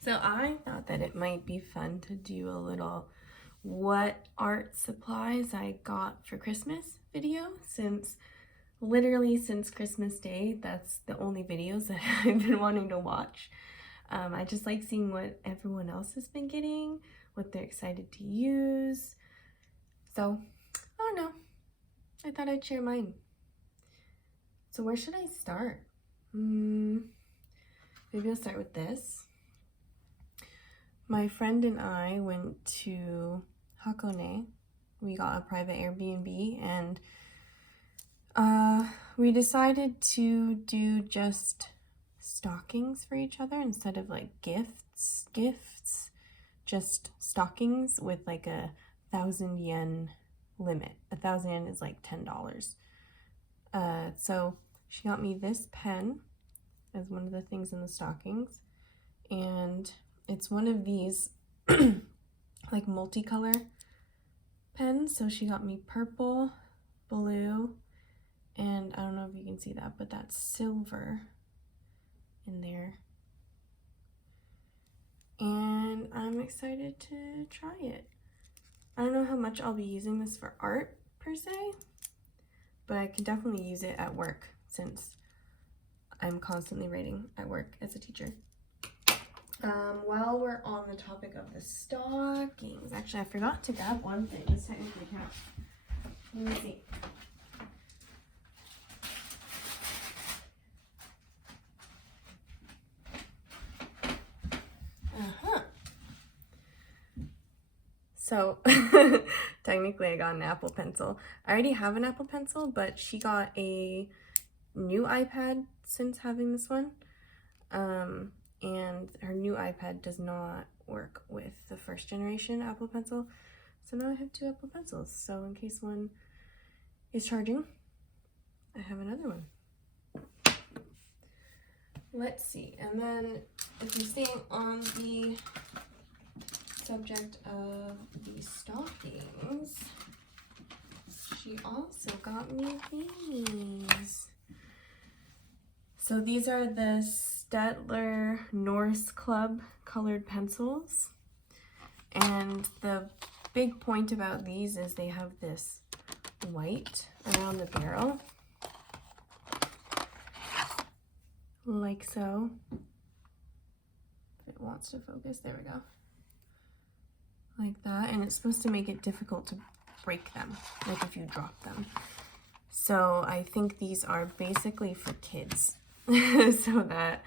So I thought that it might be fun to do a little what art supplies I got for Christmas video, since literally since Christmas Day, that's the only videos that I've been wanting to watch. I just like seeing what everyone else has been getting, what they're excited to use. So, I don't know. I thought I'd share mine. So where should I start? Maybe I'll start with this. My friend and I went to Hakone. We got a private Airbnb and we decided to do just stockings for each other instead of like gifts, just stockings with like 1,000 yen limit. 1,000 yen is like $10. So she got me this pen as one of the things in the stockings, and it's one of these like multicolor pens. So she got me purple, blue, and I don't know if you can see that, but that's silver in there. And I'm excited to try it. I don't know how much I'll be using this for art per se, but I can definitely use it at work since I'm constantly writing at work as a teacher. While we're on the topic of the stockings, actually I forgot to grab one thing. This technically counts. Let me see. So technically I got an Apple Pencil. I already have an Apple Pencil, but she got a new iPad since having this one. And her new iPad does not work with the first generation Apple Pencil. So now I have two Apple Pencils. So in case one is charging, I have another one. Let's see. And then if you're staying on the subject of the stockings, she also got me these. So these are the Stetler Norse Club colored pencils, and the big point about these is they have this white around the barrel, like so. If it wants to focus, there we go. Like that, and it's supposed to make it difficult to break them, like if you drop them. So I think these are basically for kids, so that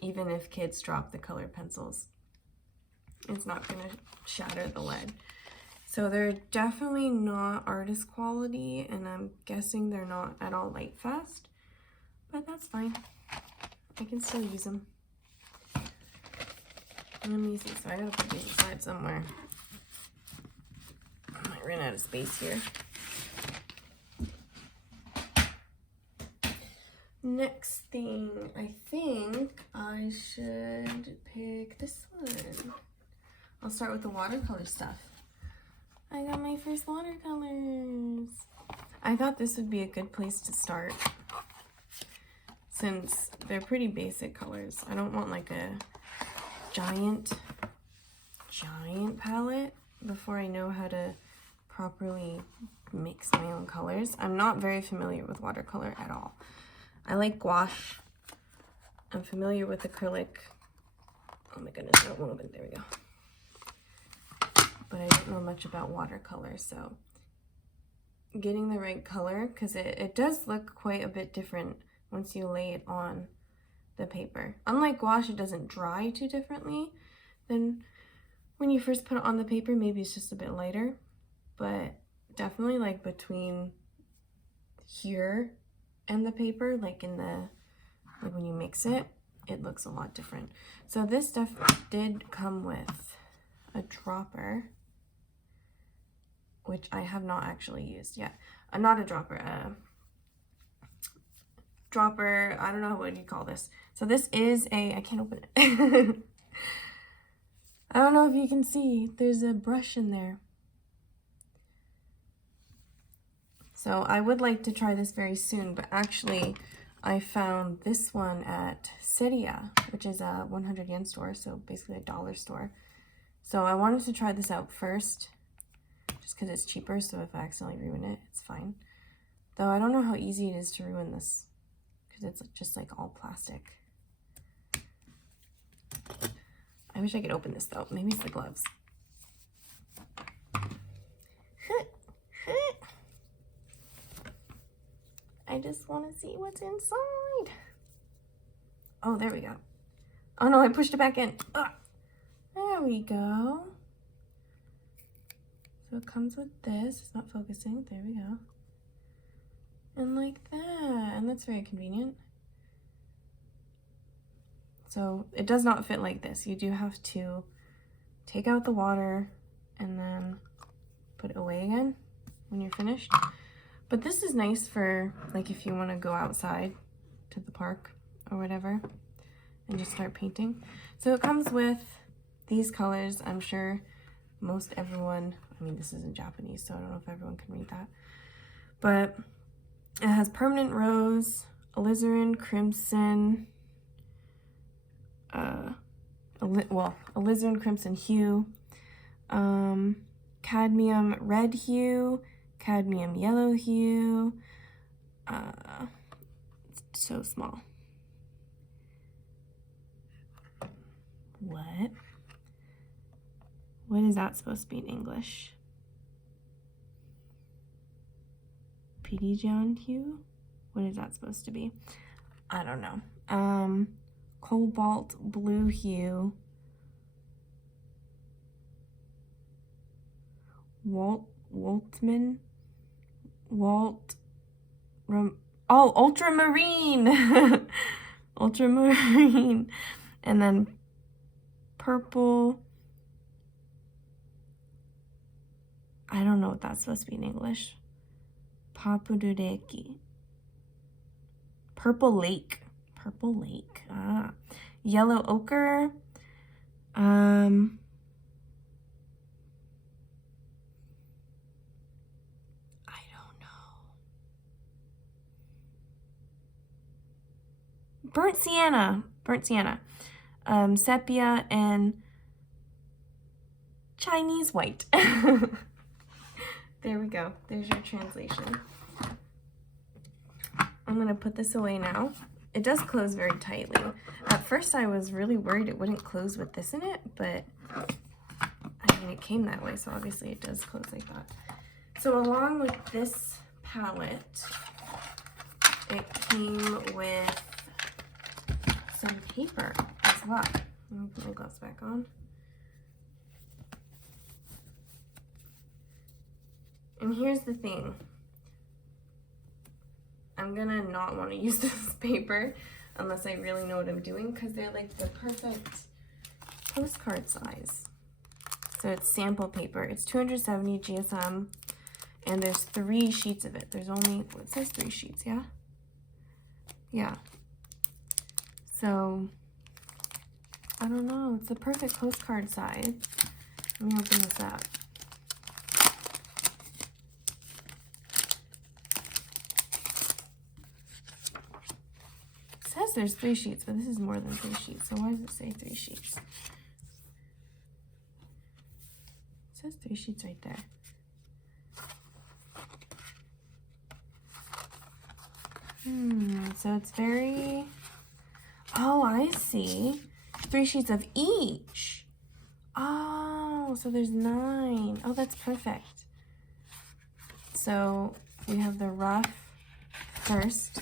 even if kids drop the colored pencils, it's not going to shatter the lead. So they're definitely not artist quality, and I'm guessing they're not at all light fast, but that's fine. I can still use them. Let me see, so I gotta put these aside somewhere. I might run out of space here. Next thing, I think I should pick this one. I'll start with the watercolor stuff. I got my first watercolors. I thought this would be a good place to start since they're pretty basic colors. I don't want like a giant palette before I know how to properly mix my own colors. I'm not very familiar with watercolor at all. I like gouache. I'm familiar with acrylic. Oh my goodness, not a little bit. There we go. But I don't know much about watercolor, so getting the right color, because it does look quite a bit different once you lay it on the paper. Unlike gouache, it doesn't dry too differently than when you first put it on the paper. Maybe it's just a bit lighter, but definitely like between here and the paper, like in the, like when you mix it, it looks a lot different. So this stuff did come with a dropper, which I have not actually used yet. Not a dropper, dropper, I don't know what you call this. So this is I can't open it. I don't know if you can see, there's a brush in there. So I would like to try this very soon, but actually I found this one at Seria, which is a 100 yen store, so basically a dollar store. So I wanted to try this out first, just because it's cheaper, so if I accidentally ruin it, it's fine. Though I don't know how easy it is to ruin this, because it's just like all plastic. I wish I could open this though. Maybe it's the gloves. I just want to see what's inside. Oh, there we go. Oh no, I pushed it back in. Ugh. There we go. So it comes with this. It's not focusing. There we go. And like that. And that's very convenient. So it does not fit like this. You do have to take out the water and then put it away again when you're finished. But this is nice for like if you want to go outside to the park or whatever and just start painting. So it comes with these colors. I'm sure most everyone, I mean this is in Japanese, so I don't know if everyone can read that. But it has permanent rose, alizarin crimson, alizarin crimson hue, cadmium red hue, cadmium yellow hue. It's so small. What? What is that supposed to be in English? Pidijan hue? What is that supposed to be? I don't know. Cobalt blue hue. Ultramarine. Ultramarine. And then purple. I don't know what that's supposed to be in English. Papudureki. Purple lake. Purple lake. Ah. Yellow ochre. I don't know. Burnt sienna. Burnt sienna. Sepia and Chinese white. There we go. There's your translation. I'm going to put this away now. It does close very tightly. At first I was really worried it wouldn't close with this in it, but I mean it came that way, so obviously it does close like that. So along with this palette, it came with some paper as well. Let me put my gloves back on. And here's the thing. I'm gonna not want to use this paper unless I really know what I'm doing, because they're like the perfect postcard size. So it's sample paper. It's 270 GSM, and there's 3 sheets of it. There's only, well, it says 3 sheets, yeah? Yeah. So, I don't know. It's the perfect postcard size. Let me open this up. It says there's 3 sheets, but this is more than 3 sheets. So why does it say 3 sheets? It says 3 sheets right there. So it's very, oh, I see. 3 sheets of each. Oh, so there's 9. Oh, that's perfect. So we have the rough first.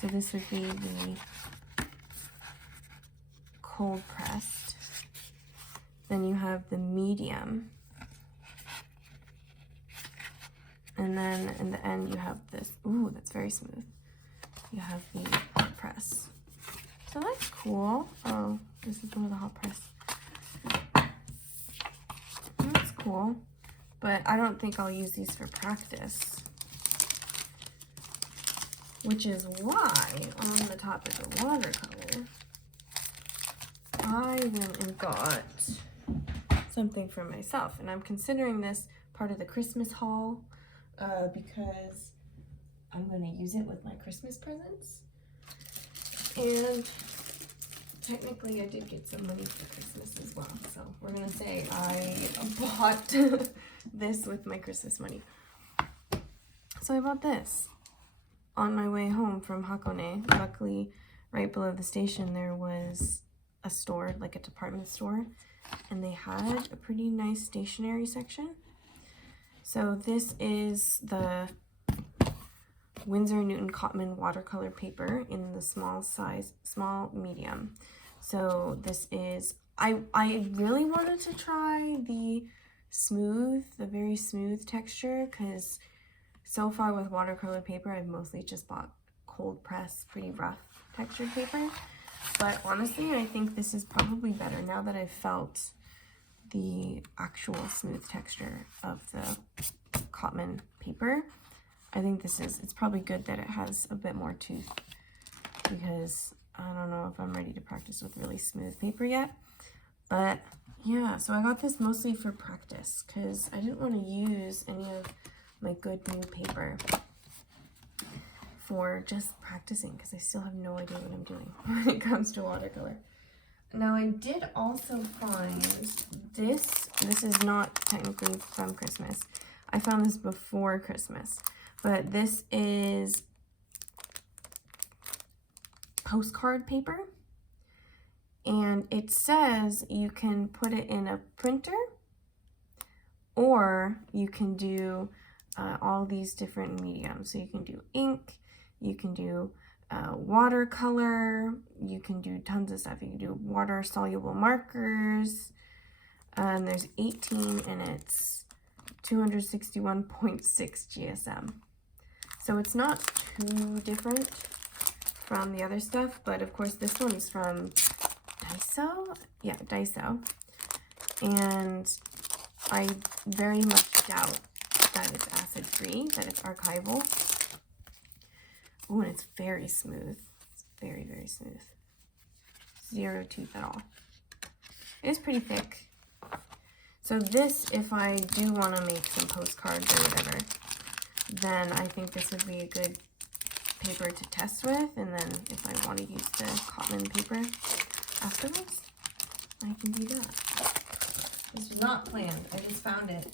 So this would be the cold pressed. Then you have the medium. And then in the end you have this. Ooh, that's very smooth. You have the hot press. So that's cool. Oh, this is one of the hot press. That's cool. But I don't think I'll use these for practice. Which is why, on the topic of watercolor, I went and got something for myself. And I'm considering this part of the Christmas haul because I'm going to use it with my Christmas presents. And technically I did get some money for Christmas as well. So we're gonna say I bought this with my Christmas money. So I bought this on my way home from Hakone. Luckily, right below the station there was a store, like a department store, and they had a pretty nice stationery section. So this is the Windsor Newton Cotman watercolor paper in the small size, small medium. So this is, I really wanted to try the smooth, the very smooth texture, because so far with watercolor paper I've mostly just bought cold press, pretty rough textured paper. But honestly, I think this is probably better now that I've felt the actual smooth texture of the Cotman paper. I think this is, it's probably good that it has a bit more tooth, because I don't know if I'm ready to practice with really smooth paper yet. But yeah, so I got this mostly for practice because I didn't want to use any of my good new paper for just practicing, because I still have no idea what I'm doing when it comes to watercolor. Now I did also find this. This is not technically from Christmas. I found this before Christmas. But this is postcard paper, and it says you can put it in a printer, or you can do all these different mediums. So you can do ink, you can do watercolor, you can do tons of stuff. You can do water soluble markers, and there's 18 and it's 261.6 GSM. So it's not too different from the other stuff, but of course this one's from Daiso. Yeah, Daiso. And I very much doubt that it's acid-free, that it's archival. Oh, and it's very smooth. It's very, very smooth. Zero tooth at all. It is pretty thick. So this, if I do want to make some postcards or whatever, then I think this would be a good paper to test with. And then if I want to use the Cotman paper afterwards, I can do that. This was not planned. I just found it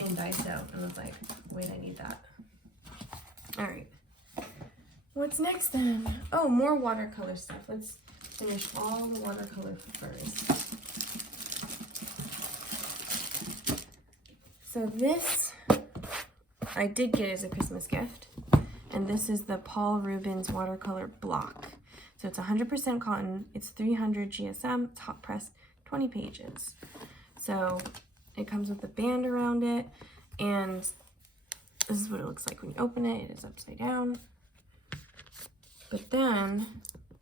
in Daiso and was like, wait, I need that. All right. What's next then? Oh, more watercolor stuff. Let's finish all the watercolor first. So this I did get as a Christmas gift, and this is the Paul Rubens watercolor block. So it's 100% cotton, it's 300 GSM, it's hot press, 20 pages. So it comes with a band around it, and this is what it looks like when you open it. It is upside down. But then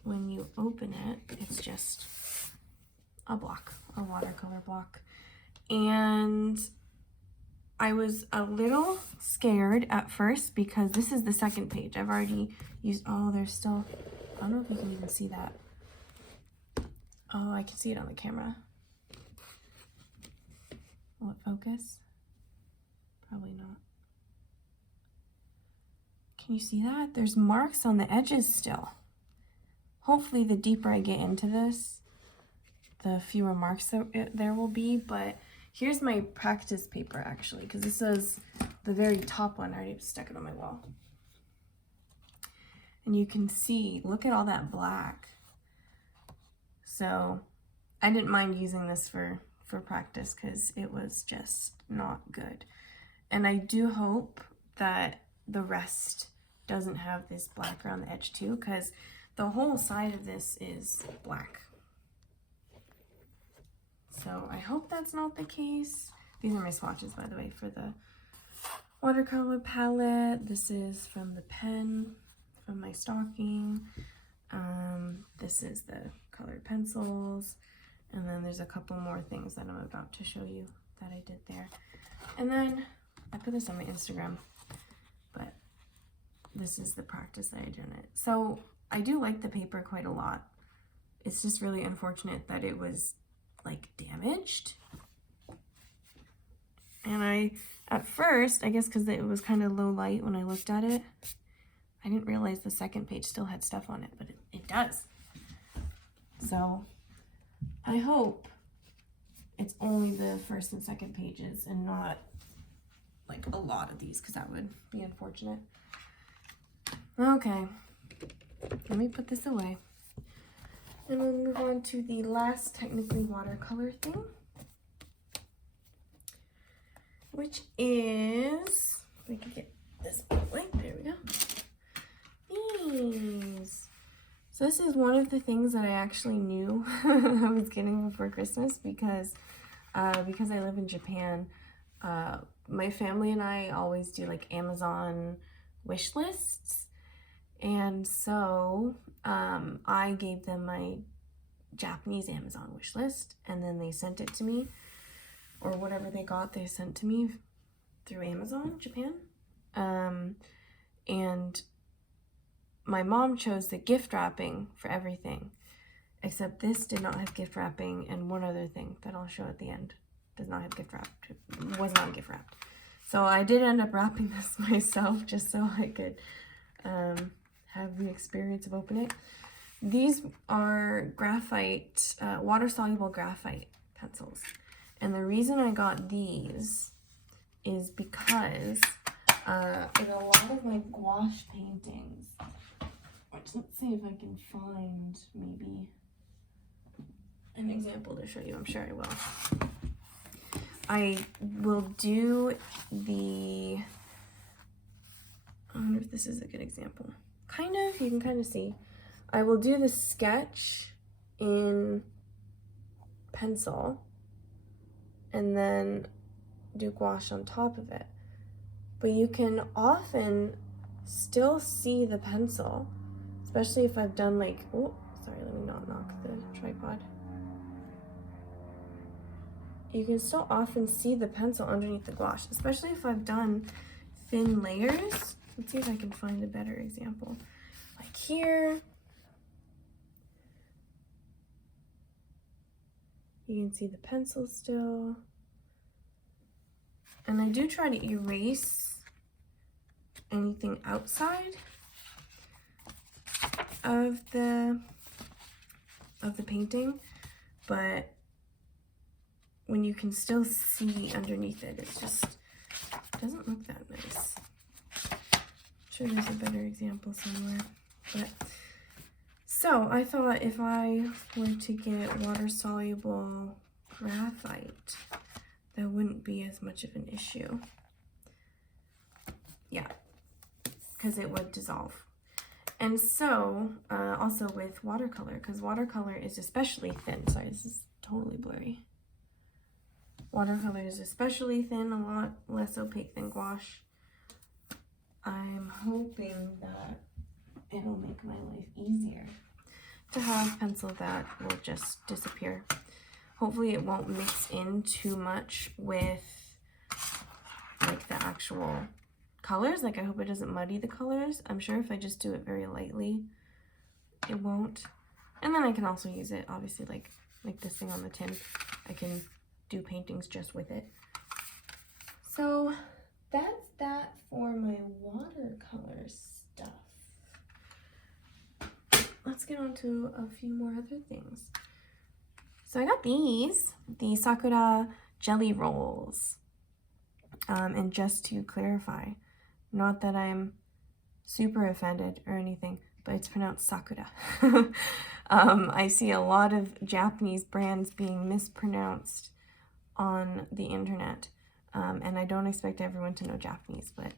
when you open it, it's just a block, a watercolor block. And I was a little scared at first because this is the second page. I've already used, oh, there's still, I don't know if you can even see that. Oh, I can see it on the camera. Will it focus? Probably not. Can you see that? There's marks on the edges still. Hopefully the deeper I get into this, the fewer marks there will be, but here's my practice paper actually, because this is the very top one. I already stuck it on my wall. And you can see, look at all that black. So I didn't mind using this for practice because it was just not good. And I do hope that the rest doesn't have this black around the edge too, because the whole side of this is black. So I hope that's not the case. These are my swatches, by the way, for the watercolor palette. This is from the pen, from my stocking. This is the colored pencils. And then there's a couple more things that I'm about to show you that I did there. And then I put this on my Instagram, but this is the practice that I did on it. So I do like the paper quite a lot. It's just really unfortunate that it was like damaged. And I, at first, I guess because it was kind of low light when I looked at it, I didn't realize the second page still had stuff on it, but it does. So I hope it's only the first and second pages and not like a lot of these, because that would be unfortunate. Okay, let me put this away. And we'll move on to the last technically watercolor thing, which is, we can get this away, there we go. These. So this is one of the things that I actually knew I was getting before Christmas because I live in Japan. My family and I always do like Amazon wish lists. And so I gave them my Japanese Amazon wish list, and then they sent it to me, or whatever they got, they sent to me through Amazon Japan. And my mom chose the gift wrapping for everything, except this did not have gift wrapping, and one other thing that I'll show at the end does not have gift wrapped, was not gift wrapped. So I did end up wrapping this myself just so I could have the experience of opening it. These are graphite, water-soluble graphite pencils. And the reason I got these is because in a lot of my gouache paintings, which let's see if I can find maybe an example to show you, I'm sure I will. I will do the, I wonder if this is a good example. Kind of, you can kind of see. I will do the sketch in pencil and then do gouache on top of it. But you can often still see the pencil, especially if I've done like, oh, sorry, let me not knock the tripod. You can still often see the pencil underneath the gouache, especially if I've done thin layers. Let's see if I can find a better example. Like here, you can see the pencil still. And I do try to erase anything outside of the painting, but when you can still see underneath it, it's just doesn't look that nice. I'm sure there's a better example somewhere. But so I thought if I were to get water-soluble graphite, that wouldn't be as much of an issue. Yeah, because it would dissolve. And so, also with watercolor, because watercolor is especially thin. Sorry, this is totally blurry. Watercolor is especially thin, a lot less opaque than gouache. I'm hoping that it'll make my life easier to have pencil that will just disappear. Hopefully it won't mix in too much with like the actual colors. Like I hope it doesn't muddy the colors. I'm sure if I just do it very lightly, it won't. And then I can also use it, obviously, like this thing on the tin. I can do paintings just with it. So that's that for my watercolor stuff. Let's get on to a few more other things. So I got these, the Sakura jelly rolls. And just to clarify, not that I'm super offended or anything, but it's pronounced Sakura. I see a lot of Japanese brands being mispronounced on the internet. And I don't expect everyone to know Japanese, but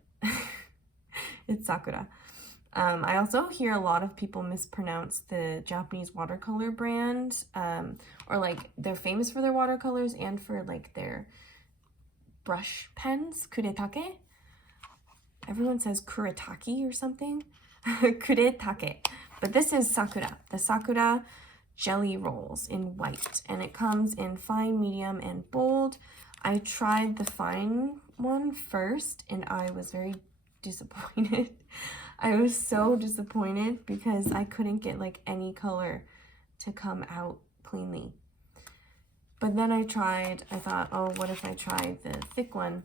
it's Sakura. I also hear a lot of people mispronounce the Japanese watercolor brand, or like they're famous for their watercolors and for like their brush pens, kuretake. Everyone says kuretake or something. Kuretake. But this is Sakura, the Sakura jelly rolls in white, and it comes in fine, medium, and bold. I tried the fine one first, and I was very disappointed. I was so disappointed because I couldn't get like any color to come out cleanly. But then I thought, oh, what if I tried the thick one?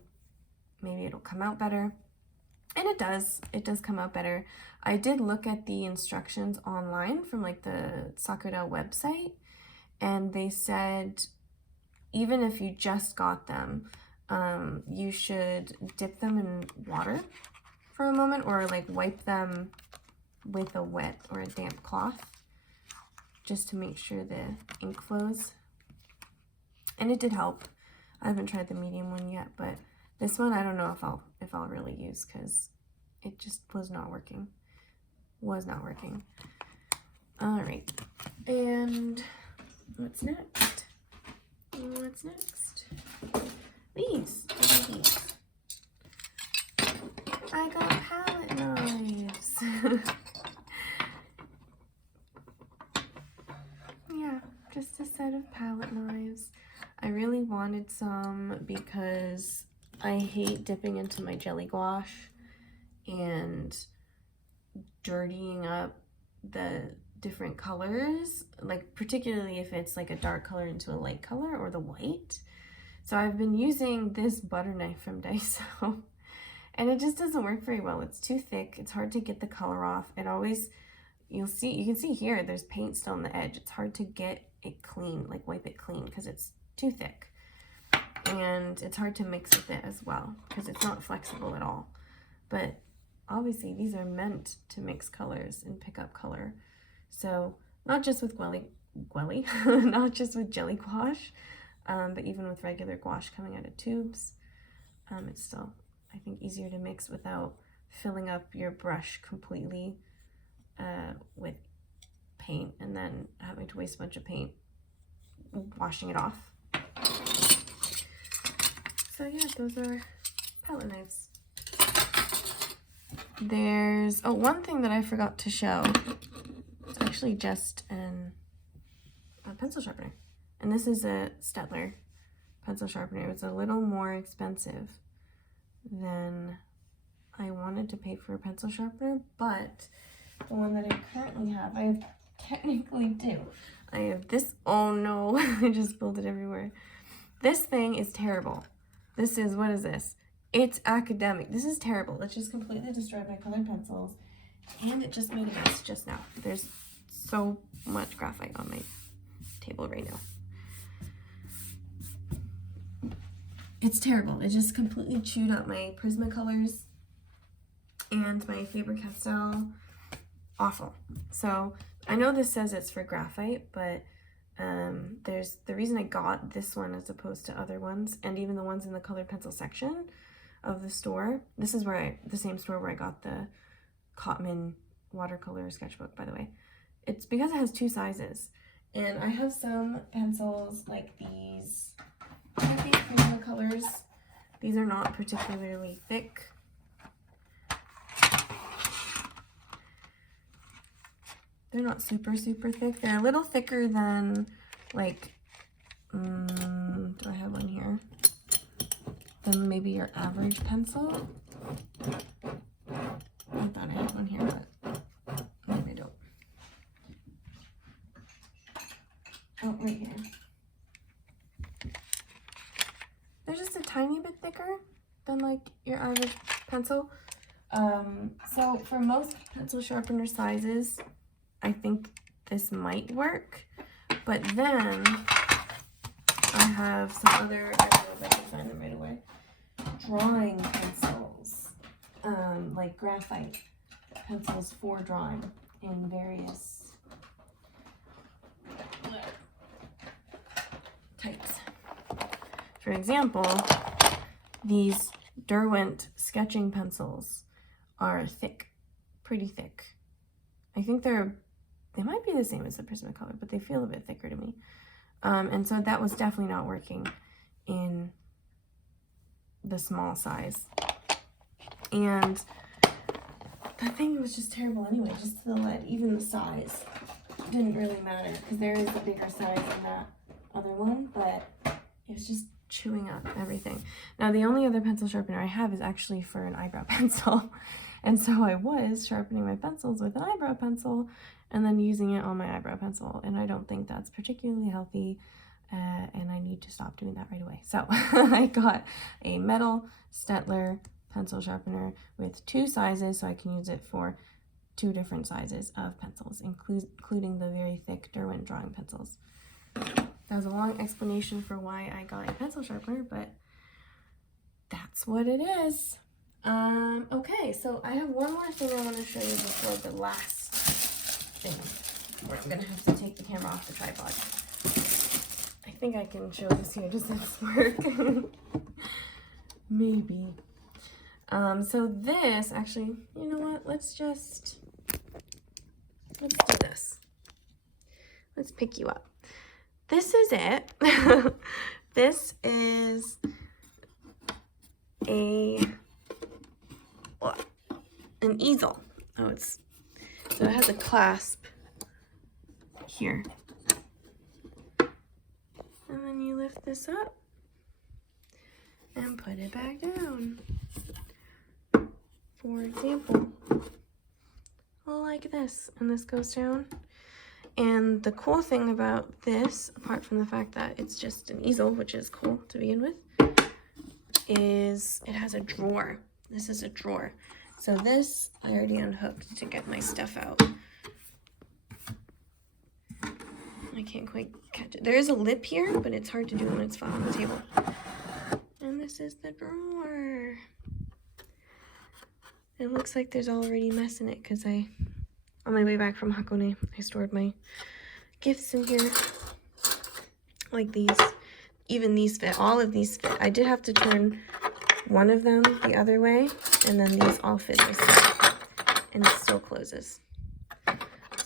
Maybe it'll come out better. And it does come out better. I did look at the instructions online from like the Sakura website, and they said even if you just got them, you should dip them in water for a moment, or like wipe them with a wet or a damp cloth just to make sure the ink flows. And it did help. I haven't tried the medium one yet, but this one I don't know if I'll really use, because it just was not working. All right, and what's next? These. What are these? I got palette knives. Yeah, just a set of palette knives. I really wanted some because I hate dipping into my jelly gouache and dirtying up the different colors, like particularly if it's like a dark color into a light color or the white. So I've been using this butter knife from Daiso and it just doesn't work very well. It's too thick. It's hard to get the color off. It always, you can see here, there's paint still on the edge. It's hard to get it clean, like wipe it clean, because it's too thick. And it's hard to mix with it as well, because it's not flexible at all. But obviously these are meant to mix colors and pick up color. So not just with not just with jelly gouache, but even with regular gouache coming out of tubes, it's still, I think, easier to mix without filling up your brush completely with paint and then having to waste a bunch of paint washing it off. So yeah, those are palette knives. There's, oh, one thing that I forgot to show. It's actually just a pencil sharpener. And this is a Stetler pencil sharpener. It was a little more expensive than I wanted to pay for a pencil sharpener, but the one that I currently have, I have technically two. I have this, oh no, I just spilled it everywhere. This thing is terrible. This is, what is this? It's academic. This is terrible. It just completely destroyed my colored pencils, and it just made a mess just now. There's so much graphite on my table right now. It's terrible. It just completely chewed up my Prismacolors and my Faber-Castell. Awful. So I know this says it's for graphite, but there's the reason I got this one as opposed to other ones, and even the ones in the colored pencil section of the store. This is where the same store where I got the Cotman watercolor sketchbook, by the way. It's because it has two sizes, and I have some pencils like these. I think from the colors, these are not particularly thick. They're not super thick. They're a little thicker than, like, do I have one here? Than maybe your average pencil. I thought I had one here, but maybe I don't. Oh, right here. They're just a tiny bit thicker than like your average pencil. So for most pencil sharpener sizes, I think this might work, but then I have some other, I don't know if I can find them right away, drawing pencils, like graphite pencils for drawing in various types. For example, these Derwent sketching pencils are thick, pretty thick. I think they might be the same as the Prismacolor, but they feel a bit thicker to me. And so that was definitely not working in the small size. And that thing was just terrible anyway, just to the lead. Even the size didn't really matter, because there is a bigger size in that other one, but it was just chewing up everything. Now, the only other pencil sharpener I have is actually for an eyebrow pencil. And so I was sharpening my pencils with an eyebrow pencil and then using it on my eyebrow pencil. And I don't think that's particularly healthy, and I need to stop doing that right away. So I got a metal Stetler pencil sharpener with 2 sizes, so I can use it for 2 different sizes of pencils, including the very thick Derwent drawing pencils. That was a long explanation for why I got a pencil sharpener, but that's what it is. Okay, so I have one more thing I want to show you before the last thing, where I'm going to have to take the camera off the tripod. I think I can show this here. Does this work? Maybe. So this, actually, you know what? Let's do this. Let's pick you up. This is it. This is an easel. So it has a clasp here. And then you lift this up and put it back down. For example, like this, and this goes down. And the cool thing about this, apart from the fact that it's just an easel, which is cool to begin with, is it has a drawer. This is a drawer. So this I already unhooked to get my stuff out. I can't quite catch it. There is a lip here, but it's hard to do when it's flat on the table. And this is the drawer. It looks like there's already mess in it because on my way back from Hakone, I stored my gifts in here. Like these. Even these fit. All of these fit. I did have to turn one of them the other way, and then these all fit this way. And it still closes.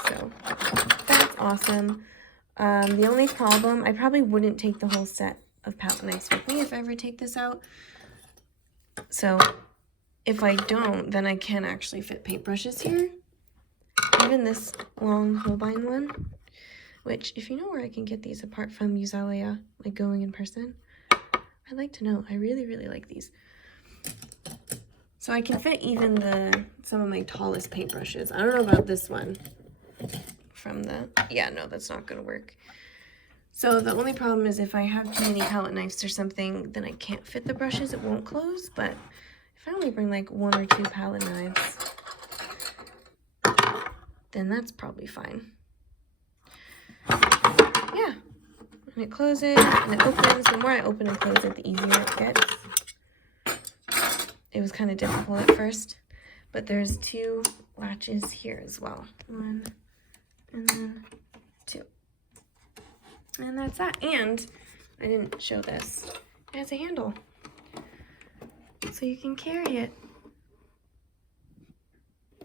So, that's awesome. The only problem, I probably wouldn't take the whole set of palette knives with me if I ever take this out. So, if I don't, then I can actually fit paintbrushes here. Even this long Holbein one, which, if you know where I can get these apart from Uzalea, like going in person, I'd like to know. I really, really like these. So I can fit even some of my tallest paintbrushes. I don't know about this one from yeah, no, that's not going to work. So the only problem is if I have too many palette knives or something, then I can't fit the brushes. It won't close, but if I only bring like 1 or 2 palette knives, then that's probably fine. Yeah, and it closes and it opens. The more I open and close it, the easier it gets. It was kind of difficult at first, but there's 2 latches here as well. 1 and then 2. And that's that. And I didn't show this. It has a handle, so you can carry it.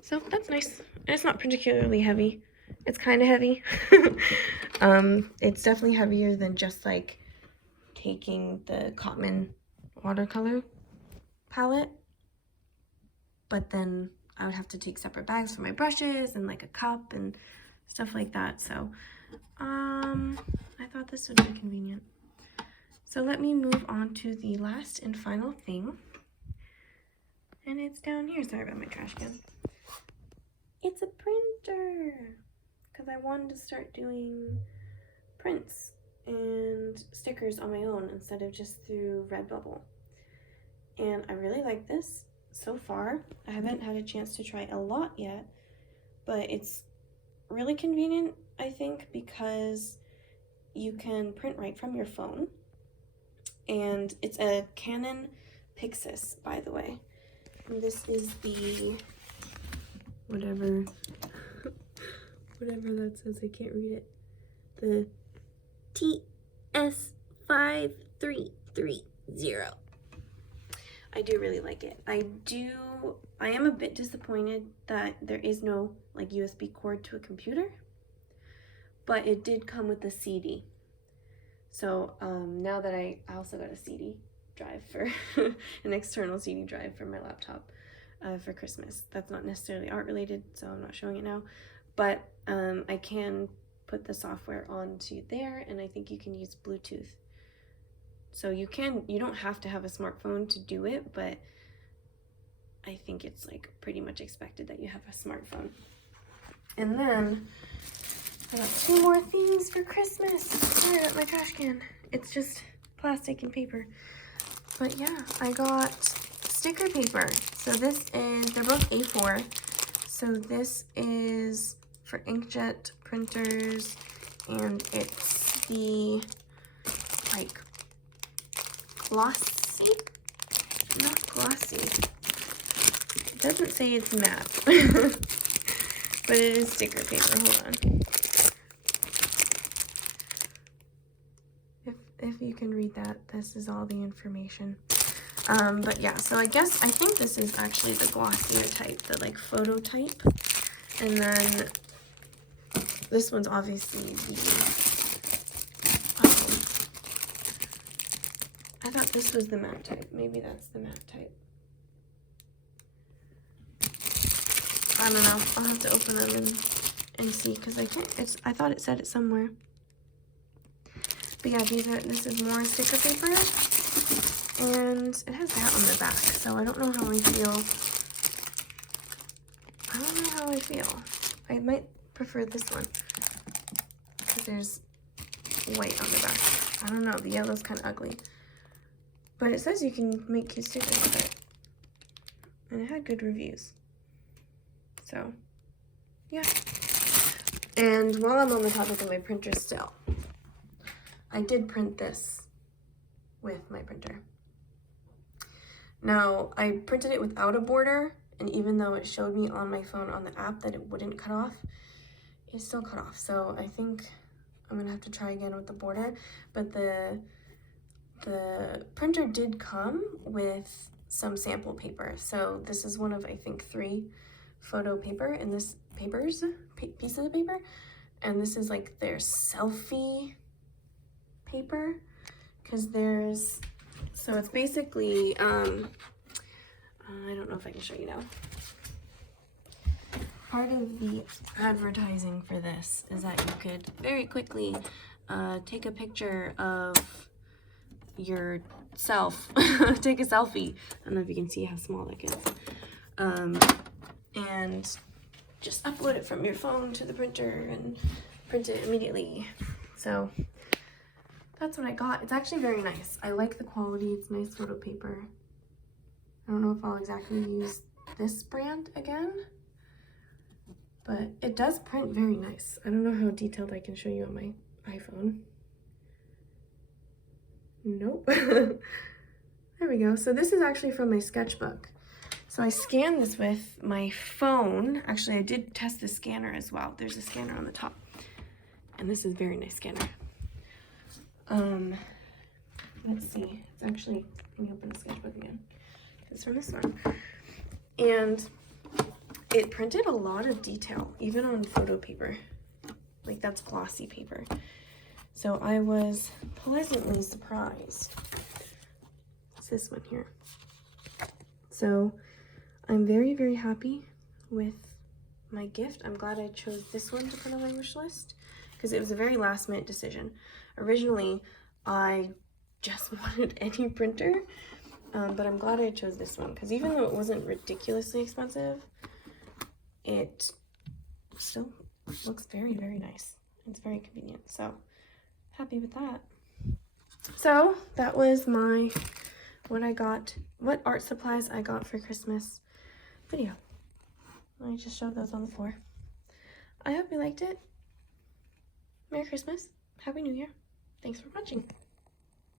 So that's nice. And it's not particularly heavy. It's kind of heavy. It's definitely heavier than just like taking the Cotman watercolor palette. But then I would have to take separate bags for my brushes and like a cup and stuff like that. So I thought this would be convenient. So let me move on to the last and final thing. And it's down here. Sorry about my trash can. It's a printer, because I wanted to start doing prints and stickers on my own instead of just through Redbubble. And I really like this so far. I haven't had a chance to try a lot yet, but it's really convenient, I think, because you can print right from your phone. And it's a Canon Pixis, by the way. And this is the whatever that says, I can't read it. The TS5330. I do really like it. I am a bit disappointed that there is no like USB cord to a computer, but it did come with a CD. So now that I also got a CD drive for an external CD drive for my laptop for Christmas. That's not necessarily art related, so I'm not showing it now, but I can put the software onto there, and I think you can use Bluetooth. So you don't have to have a smartphone to do it, but I think it's like pretty much expected that you have a smartphone. And then I got 2 more things for Christmas. Sorry about my trash can. It's just plastic and paper. But yeah, I got sticker paper. So this is, they're both A4. So this is for inkjet printers, and it's the, like, glossy? Not glossy. It doesn't say it's matte, but it is sticker paper. Hold on. If you can read that, this is all the information. But yeah, so I think this is actually the glossier type, the like photo type. And then this one's obviously the, I thought this was the matte type. Maybe that's the matte type. I don't know. I'll have to open them and see, because I thought it said it somewhere. But yeah, this is more sticker paper, and it has that on the back, so I don't know how I feel. I might prefer this one, because there's white on the back. I don't know, the yellow's kind of ugly. But it says you can make cute stickers with it, and it had good reviews. So, yeah. And while I'm on the topic of my printer still, I did print this with my printer. Now, I printed it without a border, and even though it showed me on my phone on the app that it wouldn't cut off, it still cut off. So I think I'm gonna have to try again with the border. But the printer did come with some sample paper. So this is one of, I think, 3 photo paper in this pieces of paper. And this is like their selfie paper, because there's, so it's basically, I don't know if I can show you now. Part of the advertising for this is that you could very quickly take a picture of yourself, take a selfie. I don't know if you can see how small that gets. And just upload it from your phone to the printer and print it immediately. So that's what I got. It's actually very nice. I like the quality. It's nice photo paper. I don't know if I'll exactly use this brand again, but it does print very nice. I don't know how detailed I can show you on my iPhone. Nope. There we go. So this is actually from my sketchbook. So I scanned this with my phone. Actually, I did test the scanner as well. There's a scanner on the top. And this is a very nice scanner. Let's see. It's actually, let me open the sketchbook again. It's from this one. And it printed a lot of detail, even on photo paper. Like, that's glossy paper. So I was pleasantly surprised. It's this one here. So I'm very, very happy with my gift. I'm glad I chose this one to put on my wish list, because it was a very last minute decision. Originally, I just wanted any printer, but I'm glad I chose this one, because even though it wasn't ridiculously expensive, it still looks very, very nice. It's very convenient, so happy with that. So that was my what art supplies I got for Christmas video. I just showed those on the floor. I hope you liked it. Merry Christmas. Happy New Year. Thanks for watching.